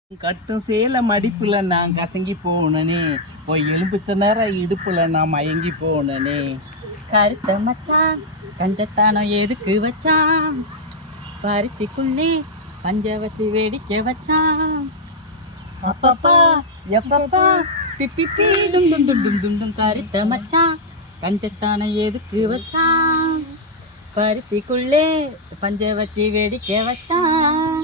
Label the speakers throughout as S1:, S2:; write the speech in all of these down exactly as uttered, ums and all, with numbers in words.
S1: கட்டும் சேல மடிப்புல நான் கசங்கி போனனே, போய் எலும்பிச்ச நேரம் இடுப்புல நான் மயங்கி போனனே.
S2: கருத்த மச்சான் கஞ்சத்தானம் எதுக்கு வச்சான், பருத்திக்குள்ளே பஞ்ச வச்சு வேடிக்கை வச்சான். அப்பப்பா எப்பப்பா பிப்பி டும் டும் டும் டும் டும் டும். கருத்த மச்சான் கஞ்சத்தானம் எதுக்கு வச்சான், பருத்திக்குள்ளே பஞ்ச வச்சு வேடிக்கை வச்சான்.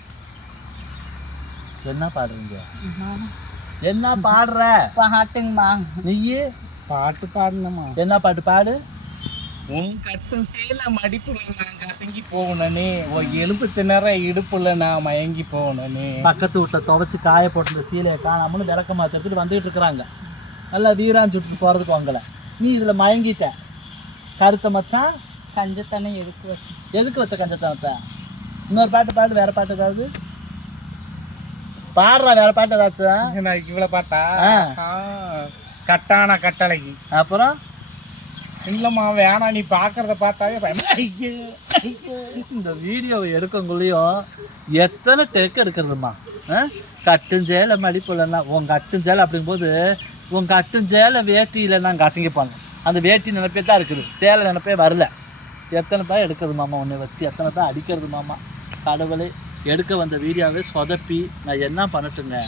S1: என்ன பாடுறீங்க? என்ன பாடுற?
S2: பாட்டுங்கம்மா.
S1: நீயே
S3: பாட்டு பாடணுமா?
S1: என்ன பாட்டு பாடு? உன் கட்டும் சேல மடிப்புல நான் கசங்கி போனனே, உன் எலும்பு திணற இடுப்புல நான் மயங்கி போனனே. பக்கத்து வீட்டில் துவைச்சி காய போட்டு சீலையை காணாமனு விளக்க மாற்றி எடுத்துட்டு வந்துட்டு இருக்கிறாங்க. நல்லா வீரான் சுட்டு போகிறதுக்கு வாங்கல. நீ இதில் மயங்கிட்ட. கருத்த மச்சான்
S2: கஞ்சத்தானம் எதுக்கு வச்சு
S1: எதுக்கு வச்ச கஞ்சத்தனத்தை? இன்னொரு பாட்டு பாடு. வேற பாட்டு ஏதாவது பாடுறா. வேற பாட்டு ஏதாச்சும்?
S3: எனக்கு இவ்வளோ பாட்டா?
S1: ஆ.
S3: ஆ, கட்டான கட்டளைக்கு.
S1: அப்புறம்
S3: இல்லைம்மா வேணாம், நீ பார்க்கறத பார்த்தாவே பயமா.
S1: ஐயோ, ஐயோ. இந்த வீடியோவை எடுக்கக்குள்ளேயும் எத்தனை டேக் எடுக்கிறதுமா? கட்டுஞ்சேலை மடிப்புலன்னா உன் கட்டுஞ்சேலை அப்படிங்கும்போது உன் கட்டுஞ்சேலை வேட்டியில் நான் கசங்கி போனேன். அந்த வேட்டி நினைப்பே தான் இருக்குது, சேலை நினைப்பே வரல. எத்தனை தான் எடுக்கிறது மாமா உன்னை வச்சு, எத்தனை தான் அடிக்கிறது மாமா. கடவுளை எடுக்க வந்த வீடியோவை சொதப்பி நான் என்ன பண்ணட்டுங்க?